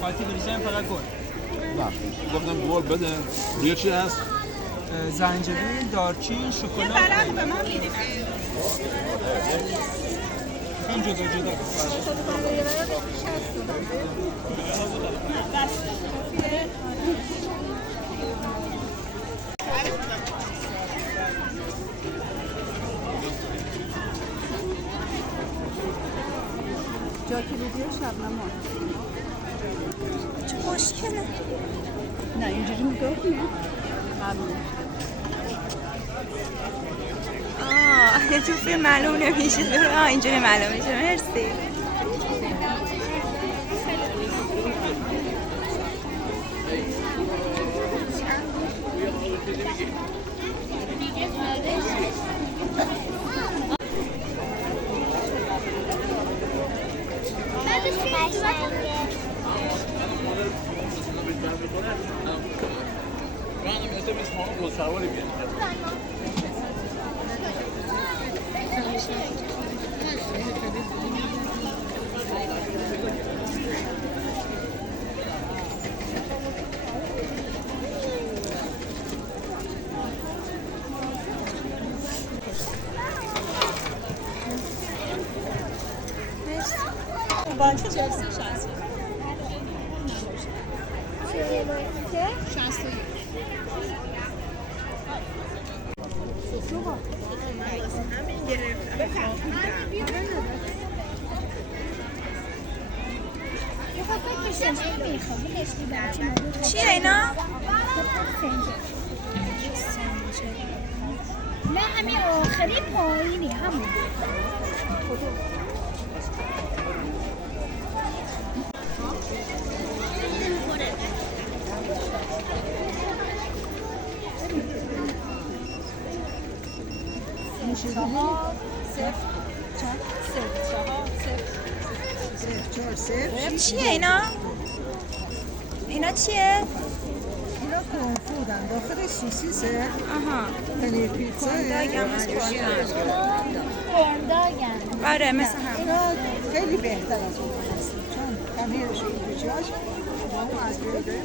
خاطی بریزن فقط گل. نه گفتم گل بده. روی چی هست؟ زنجبیل، دارچین، شکلات. این برق به ما میدین. این جدا جدا. جا کلیدی شبنم ها چه خوشگله. نه اینجوری نگاه کنیم یه توفی معلوم نمیشه. اینجوری معلوم میشه. مرسی. چیه اینا؟ نه همین آخری پایینی همون چیه اینا؟ اینا چیه؟ اینا کنفودن داخل سوسیسه. آها. پنیر پیتزا. کنداگم مثل کنداگن. آره مثل هم. اینا خیلی بهتر از اون هست چون پنیرش و پیچاش با اون از بیرده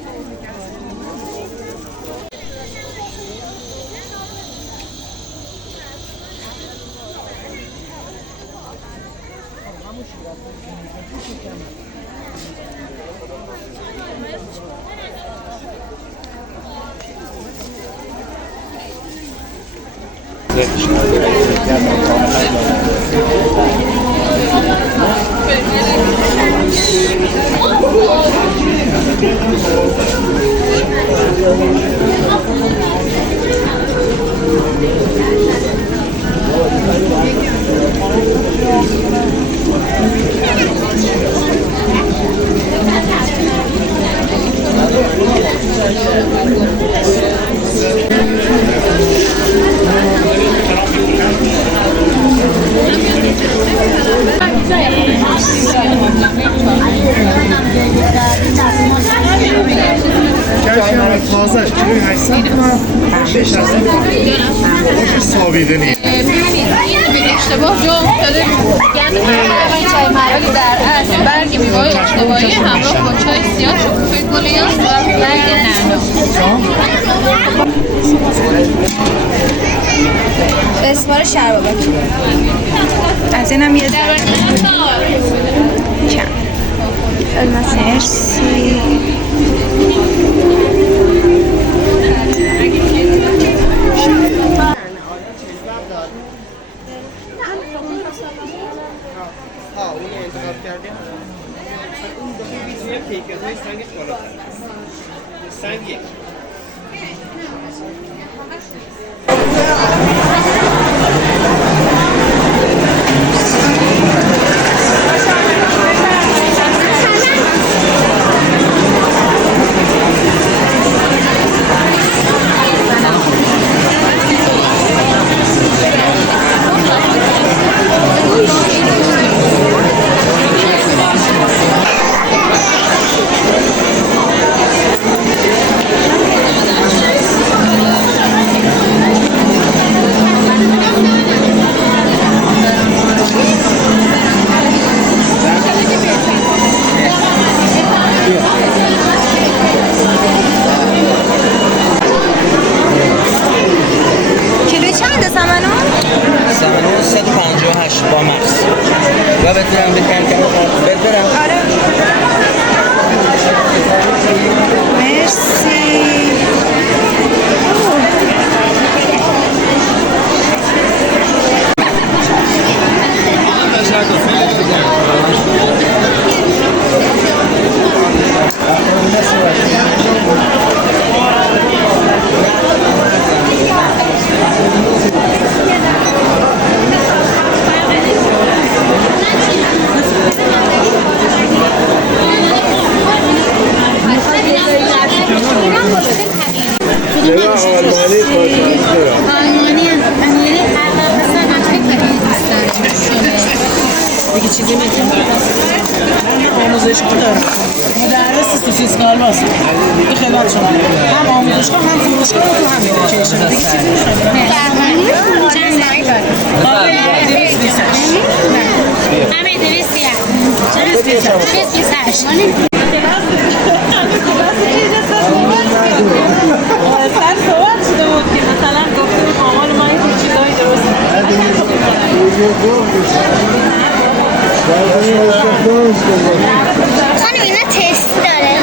تازهش کیلوی 800 تومن 600 تومن سابیده نیست اشتباه جا افتاده چای مروی در اصل برگ میوه‌های استوایی همراه با چای سیاه، شکوفه گل یاس و برگ نعنا. اسمار شربابک از اینم یه کم. مرسی. اون انتخاب کردیم اون دفعه بیزنه کیفیت های سنگ بالاتر سنگ یک کیلوی چنده سمنو؟ سمنو 158 با مغز و بتونم بکنم برم آره مرسی. دیگه چیزی میگم من آموزشگاه دارم مدرس سوسیس کالباس این خدمت شما هم آموزشگاه هم فروشگاه تو همین لوکیشن دیگه چیزی نمیشه چند نهی داره؟ آره 228 همه 228 سر صحبت شده بود که مثلا گفتیم مامان ما این چیزایی درست خانم اینا تست داره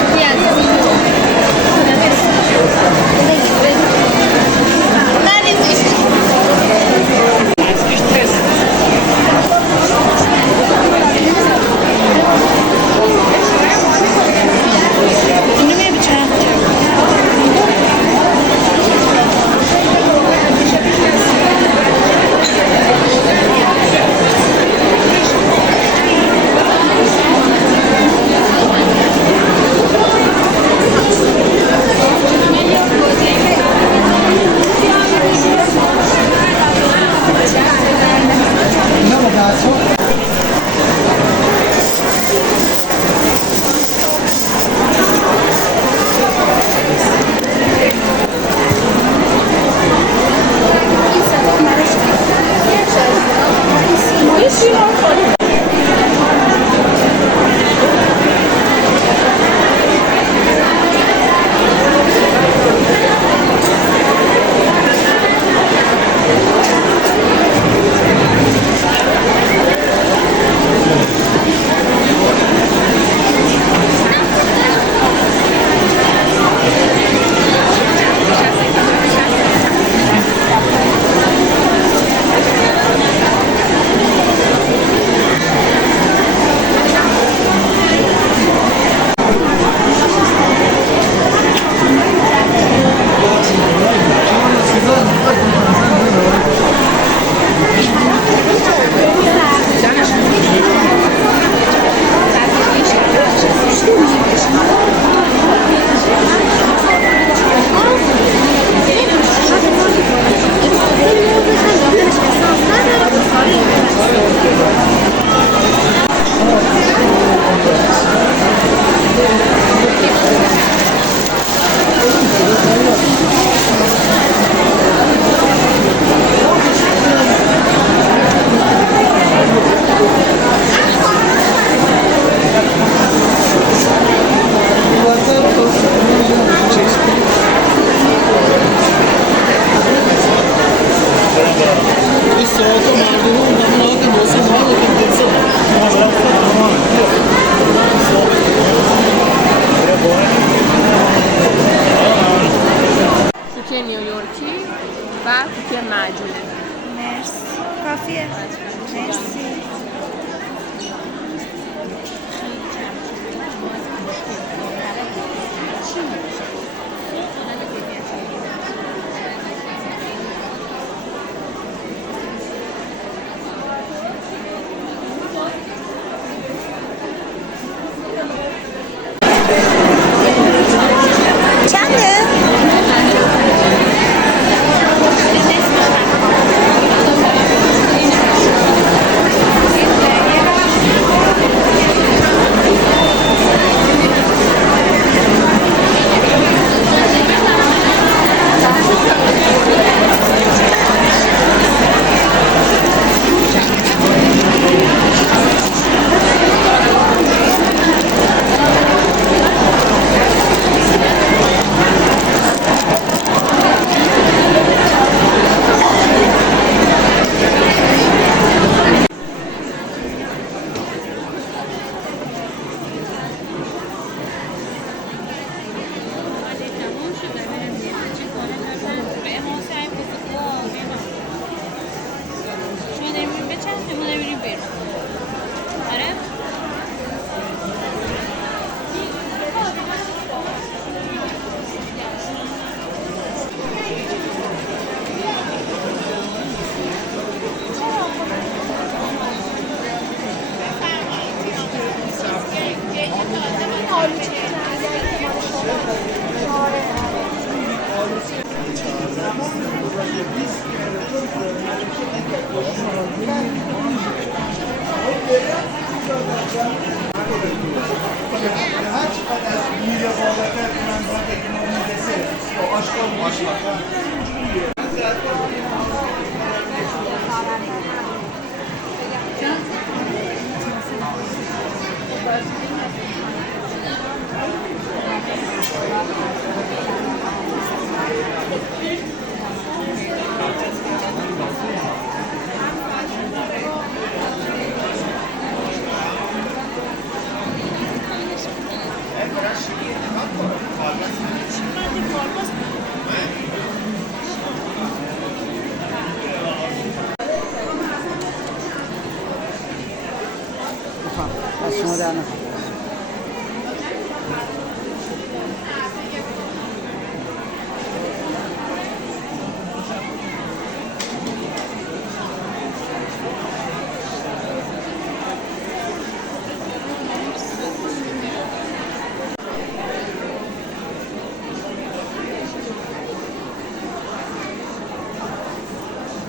از شما در نکنم.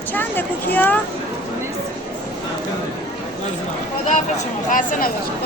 چنده کوکیا؟ خداحافظ شما خسته نباشید.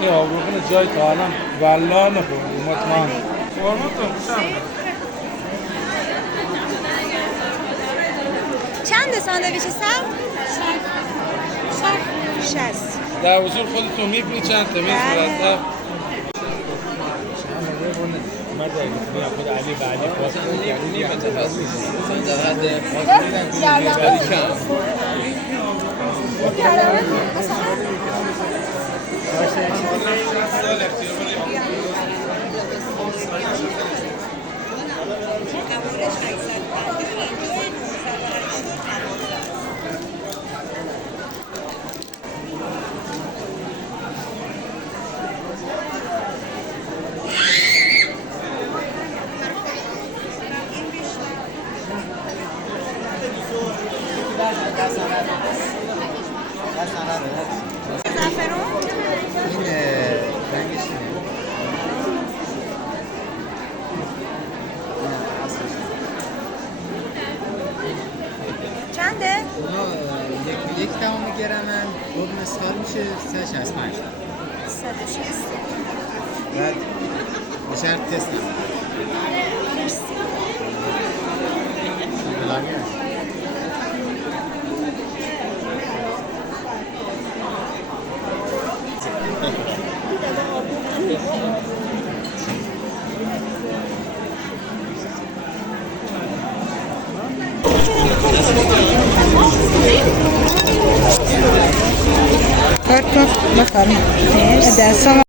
این آبروغن جای تا الان والله نخورد مطمئن چنده ساندویچ سر؟ 60. در وصول خودتون میبینی چند تا میخورد خود علی و علی چنده؟ یک تمام گرمن دو مسخال میشه 365 160. بعد بشر تست کارت بخریم. دستم